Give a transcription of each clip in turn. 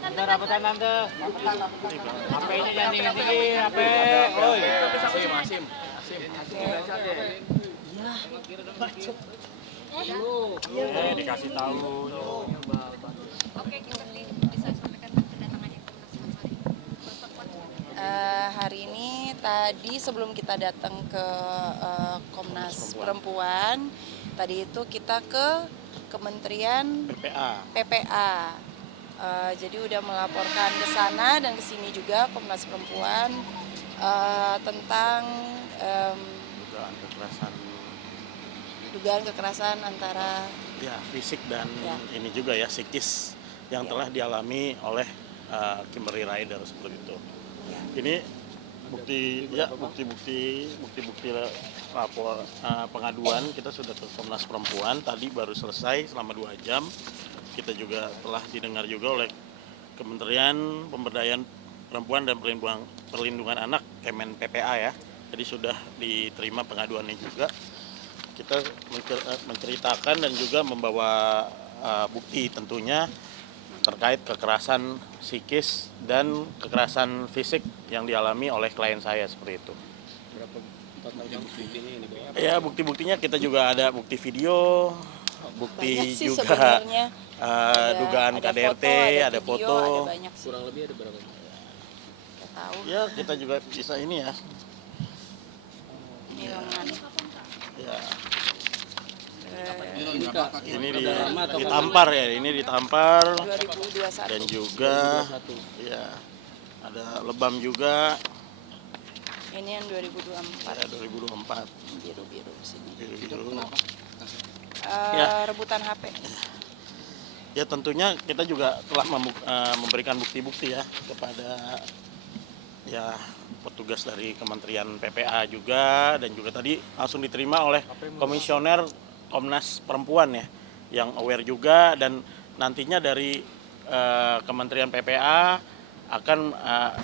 Tante, rapetan tante. HP-nya jangan tinggi-tinggi, HP. Oi. Asim. Dikasih tahu. Oke, Kimberly, bisa sampaikan kedatangannya Komnas HAM hari ini? Hari ini tadi sebelum kita datang ke Komnas Perempuan, tadi itu kita ke Kementerian PPA. Jadi udah melaporkan ke sana dan ke sini juga Komnas Perempuan tentang dugaan kekerasan antara Fisik dan ini juga ya psikis yang Ya. telah dialami oleh Kimberly Rider seperti itu. Ini bukti-bukti lapor pengaduan kita sudah ke Komnas Perempuan tadi baru selesai selama 2 jam. Kita juga telah didengar juga oleh Kementerian Pemberdayaan Perempuan dan Perlindungan Anak Kemen PPA ya. Jadi sudah diterima pengaduannya juga. Kita menceritakan dan juga membawa bukti tentunya terkait kekerasan psikis dan kekerasan fisik yang dialami oleh klien saya seperti itu. Berapa total buktinya ini, Bang? Ya bukti-buktinya kita juga ada bukti video, bukti banyak sih juga sebenarnya. dugaan Ada KDRT, ada video, foto. ada banyak sih. Kurang lebih ada berapa? Nggak tahu. Ya kita juga bisa ini ya. Ini lengan. Ya. Ini Kak, Ini lama atau ditampar ya, ini ditampar 2021. dan juga ya ada lebam juga Ini yang 2024. ya 2024. Biru-biru sini. Biru-biru. Rebutan HP. Ya tentunya kita juga telah memberikan bukti-bukti ya kepada ya petugas dari Kementerian PPA juga dan juga tadi langsung diterima oleh Komisioner Komnas Perempuan ya yang aware juga dan nantinya dari Kementerian PPA akan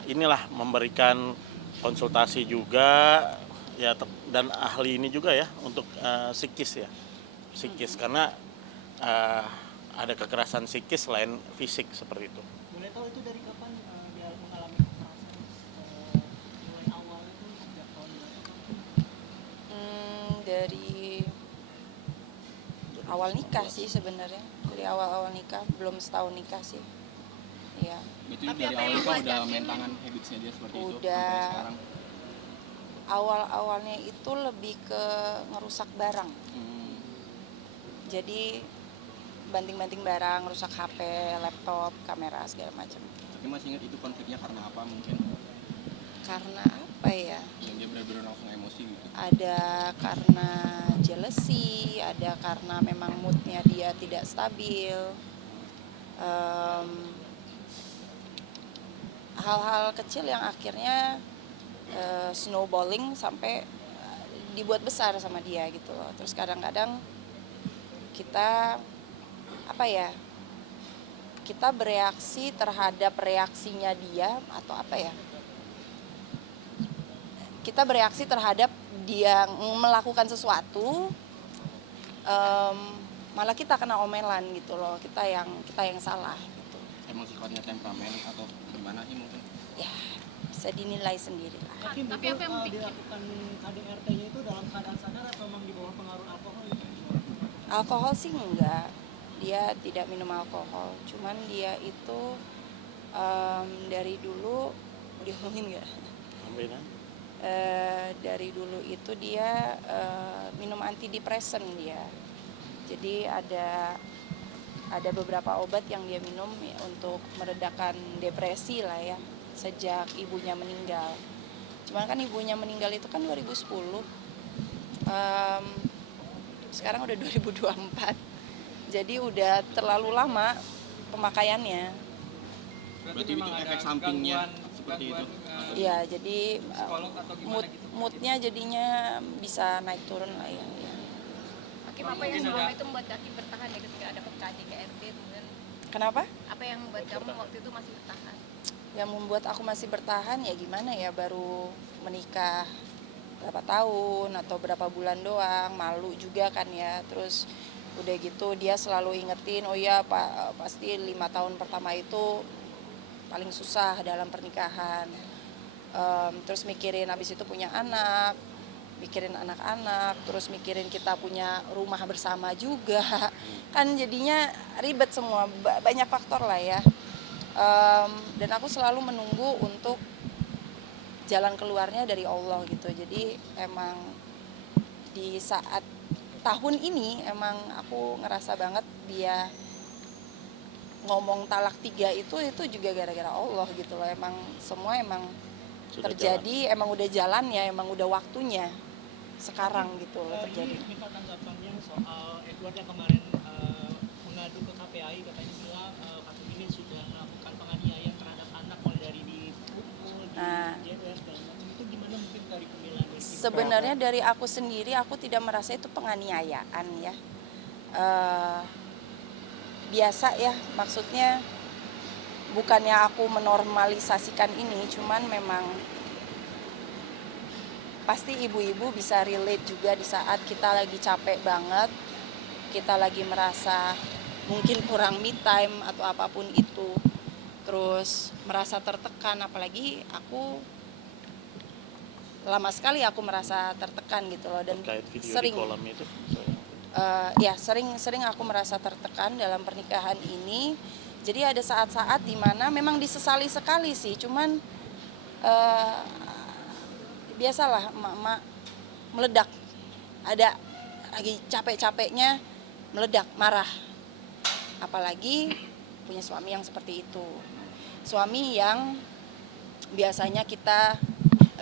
inilah memberikan konsultasi juga ya dan ahli ini juga ya untuk psikis karena ada kekerasan psikis selain fisik seperti itu. Boleh tahu itu dari kapan dia mengalami kekerasan? Mulai awal itu sejak tahun berapa? Dari awal nikah sih sebenarnya. Dari awal nikah, belum setahun nikah sih. Iya. Berarti dari awal itu udah main tangan habitsnya dia seperti itu Udah. sampai sekarang. Awal-awalnya itu lebih ke ngerusak barang. Jadi banting-banting barang, rusak HP, laptop, kamera segala macam. Tapi masih ingat itu konfliknya karena apa mungkin? Karena apa ya? Yang dia benar-benar langsung emosi gitu. Ada karena jealousy, ada karena memang moodnya dia tidak stabil. Hal-hal kecil yang akhirnya snowballing sampai dibuat besar sama dia gitu loh. Terus kadang-kadang kita kita bereaksi terhadap reaksinya dia atau apa ya? Kita bereaksi terhadap dia melakukan sesuatu, malah kita kena omelan gitu loh. Kita yang salah gitu. Emang sifatnya temperamen atau gimana sih mungkin? Ya bisa dinilai sendiri lah. Tapi Tapi apa yang bikin? dilakukan KDRT-nya itu dalam keadaan sadar atau memang di bawah pengaruh alkohol? Alkohol sih enggak, dia tidak minum alkohol. Cuman dia itu dari dulu diomongin nggak? Dari dulu itu dia minum antidepresan dia. Jadi ada beberapa obat yang dia minum ya, untuk meredakan depresi lah ya sejak ibunya meninggal. Cuman kan ibunya meninggal itu kan 2010. Sekarang udah 2024. Jadi udah terlalu lama pemakaiannya. Berarti itu efek sampingnya seperti itu. Iya, jadi moodnya jadinya bisa naik turun lah ya. Hakim, apa yang selama itu membuat Hakim bertahan ya ketika ada KDRT kemudian? Kenapa? Apa yang membuat kamu waktu itu masih bertahan? Yang membuat aku masih bertahan ya gimana ya, baru menikah berapa tahun atau berapa bulan doang, malu juga kan ya. Terus Udah gitu dia selalu ingetin, oh ya Pak, pasti 5 tahun pertama itu paling susah dalam pernikahan. Terus mikirin habis itu punya anak, mikirin anak-anak, terus mikirin kita punya rumah bersama juga. Kan jadinya ribet semua, banyak faktor lah ya. Dan aku selalu menunggu untuk jalan keluarnya dari Allah gitu. Jadi emang di saat tahun ini emang aku ngerasa banget dia ngomong talak 3 itu juga gara-gara Allah gitu loh. Emang semua emang Sudah terjadi, emang udah jalan ya, emang udah waktunya sekarang gitu loh terjadi. Ini minta tanggapannya soal Edward yang kemarin mengadu ke KPAI, katanya bilang Pak ini sudah melakukan penganiayaan terhadap anak mulai dari dipukul, Nah, dijewer segala macam. Itu gimana mungkin dari pemilihan dari sebenarnya dari aku sendiri aku tidak merasa itu penganiayaan ya. Biasa ya, maksudnya bukannya aku menormalisasikan ini, cuman memang pasti ibu-ibu bisa relate juga di saat kita lagi capek banget, kita lagi merasa mungkin kurang me time atau apapun itu, terus merasa tertekan, apalagi aku lama sekali aku merasa tertekan gitu loh, dan terkait video sering di kolam itu. ya sering aku merasa tertekan dalam pernikahan ini. Jadi ada saat-saat dimana memang disesali sekali sih, cuman biasalah emak-emak meledak, ada lagi capek-capeknya meledak, marah, apalagi punya suami yang seperti itu, suami yang biasanya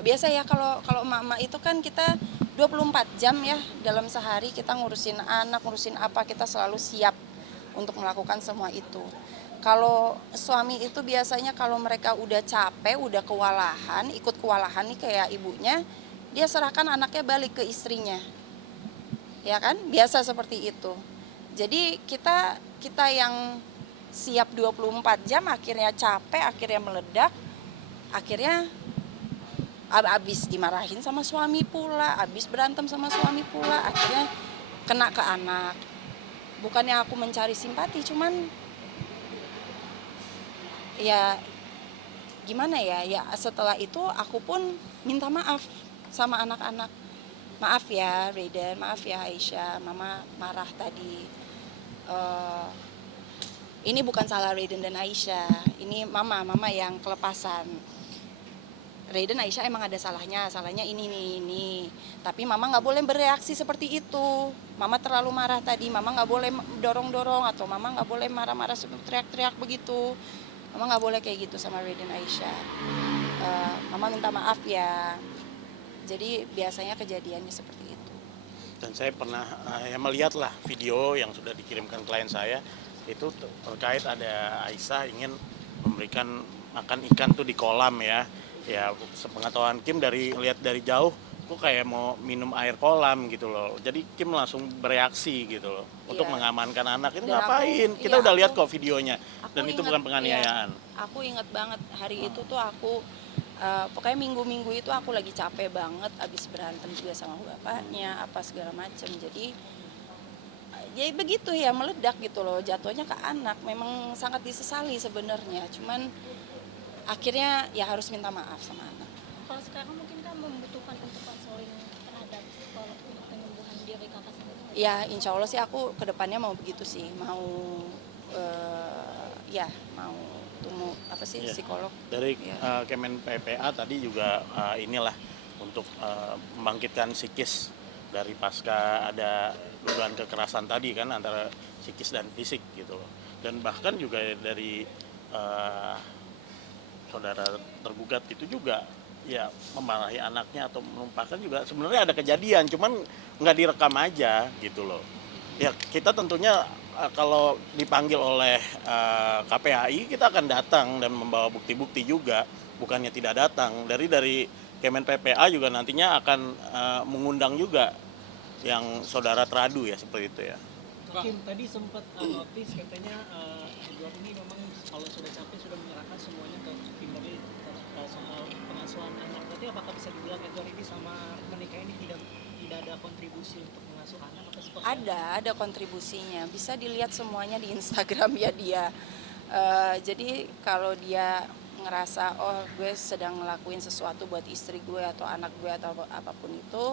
biasa ya kalau emak-emak itu kan kita 24 jam ya dalam sehari, kita ngurusin anak, ngurusin apa, kita selalu siap untuk melakukan semua itu. Kalau suami itu biasanya kalau mereka udah capek, udah kewalahan, ikut kewalahan nih kayak ibunya, dia serahkan anaknya balik ke istrinya. Ya kan? Biasa seperti itu. Jadi kita yang siap 24 jam akhirnya capek, akhirnya meledak, akhirnya abis dimarahin sama suami pula, abis berantem sama suami pula, akhirnya kena ke anak. Bukannya aku mencari simpati, cuman ya gimana ya, setelah itu aku pun minta maaf sama anak-anak. Maaf ya Raiden, maaf ya Aisyah, mama marah tadi. Ini bukan salah Raiden dan Aisyah, ini mama yang kelepasan. Raiden, Aisyah emang ada salahnya ini. Tapi mama nggak boleh bereaksi seperti itu. Mama terlalu marah tadi, mama nggak boleh dorong-dorong atau mama nggak boleh marah-marah teriak-teriak begitu. Mama nggak boleh kayak gitu sama Raiden, Aisyah. Mama minta maaf ya. Jadi biasanya kejadiannya seperti itu. Dan saya pernah ya melihat lah video yang sudah dikirimkan klien saya, itu terkait ada Aisyah ingin memberikan makan ikan tuh di kolam ya. Ya sepengetahuan Kim lihat dari jauh kok kayak mau minum air kolam gitu loh. Jadi Kim langsung bereaksi gitu loh untuk Iya. mengamankan anak. Itu Dan ngapain? aku- Kita iya, udah lihat aku- kok videonya. Dan itu ingat, bukan penganiayaan. iya, aku inget banget hari itu tuh aku pokoknya minggu-minggu itu aku lagi capek banget, abis berantem juga sama bapaknya apa segala macem. Jadi ya begitu ya, meledak gitu loh, jatuhnya ke anak. Memang sangat disesali sebenarnya, cuman akhirnya ya harus minta maaf sama anak. Kalau sekarang mungkin kan membutuhkan untuk konseling terhadap psikolog untuk penyembuhan diri kakak sendiri. Ya insya Allah sih aku kedepannya mau begitu sih, mau mau temu Iya. psikolog. Dari Ya. Kemen PPA tadi juga inilah untuk membangkitkan psikis dari pasca ada dugaan kekerasan tadi kan, antara psikis dan fisik gitu loh. Dan bahkan juga dari saudara tergugat itu juga ya memarahi anaknya atau menumpahkan juga sebenarnya ada kejadian, cuman nggak direkam aja gitu loh. Ya kita tentunya kalau dipanggil oleh KPAI kita akan datang dan membawa bukti-bukti juga, bukannya tidak datang. Dari Kemen PPA juga nantinya akan mengundang juga yang saudara teradu ya, seperti itu ya. Kim tadi sempat notis katanya Edward ini memang kalau sudah capek sudah menyerahkan semuanya ke Kimberly soal pengasuhan anak. Berarti apakah bisa dibilang Edward ini sama menikah ini tidak ada kontribusi untuk mengasuh anak atau seperti Ada kontribusinya. Bisa dilihat semuanya di Instagram ya dia. Jadi kalau dia ngerasa oh gue sedang ngelakuin sesuatu buat istri gue atau anak gue atau apapun itu,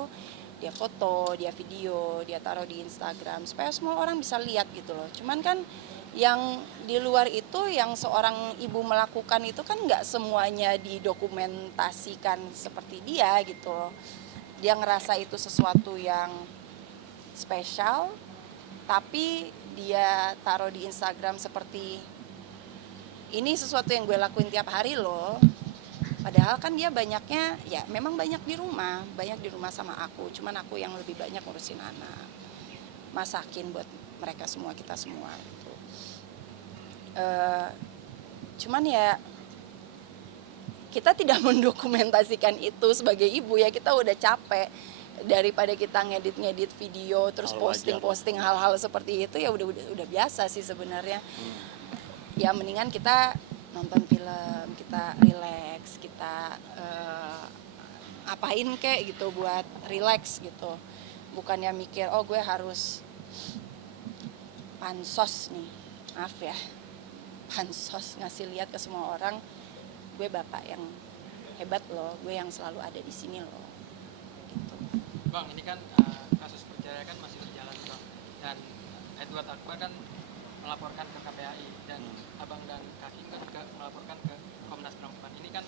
dia foto, dia video, dia taruh di Instagram supaya semua orang bisa lihat gitu loh. Cuman kan yang di luar itu yang seorang ibu melakukan itu kan nggak semuanya didokumentasikan seperti dia gitu loh. Dia ngerasa itu sesuatu yang spesial, tapi dia taruh di Instagram seperti ini sesuatu yang gue lakuin tiap hari loh. Padahal kan dia banyaknya, ya memang banyak di rumah sama aku. Cuman aku yang lebih banyak ngurusin anak, masakin buat mereka semua, kita semua gitu. Cuman ya kita tidak mendokumentasikan itu sebagai ibu ya, kita udah capek. Daripada kita ngedit video terus Hal wajar. posting hal-hal seperti itu ya udah biasa sih sebenarnya. Ya mendingan kita nonton film, kita relax, kita apain kek gitu buat relax gitu. Bukannya mikir oh gue harus pansos nih, maaf ya, pansos ngasih lihat ke semua orang gue bapak yang hebat loh, gue yang selalu ada di sini loh. Gitu. Bang, ini kan kasus perceraian kan masih berjalan, Bang. Dan Edward Akbar kan melaporkan ke KPAI dan Abang dan Kaki kan juga melaporkan ke Komnas Perempuan. Ini kan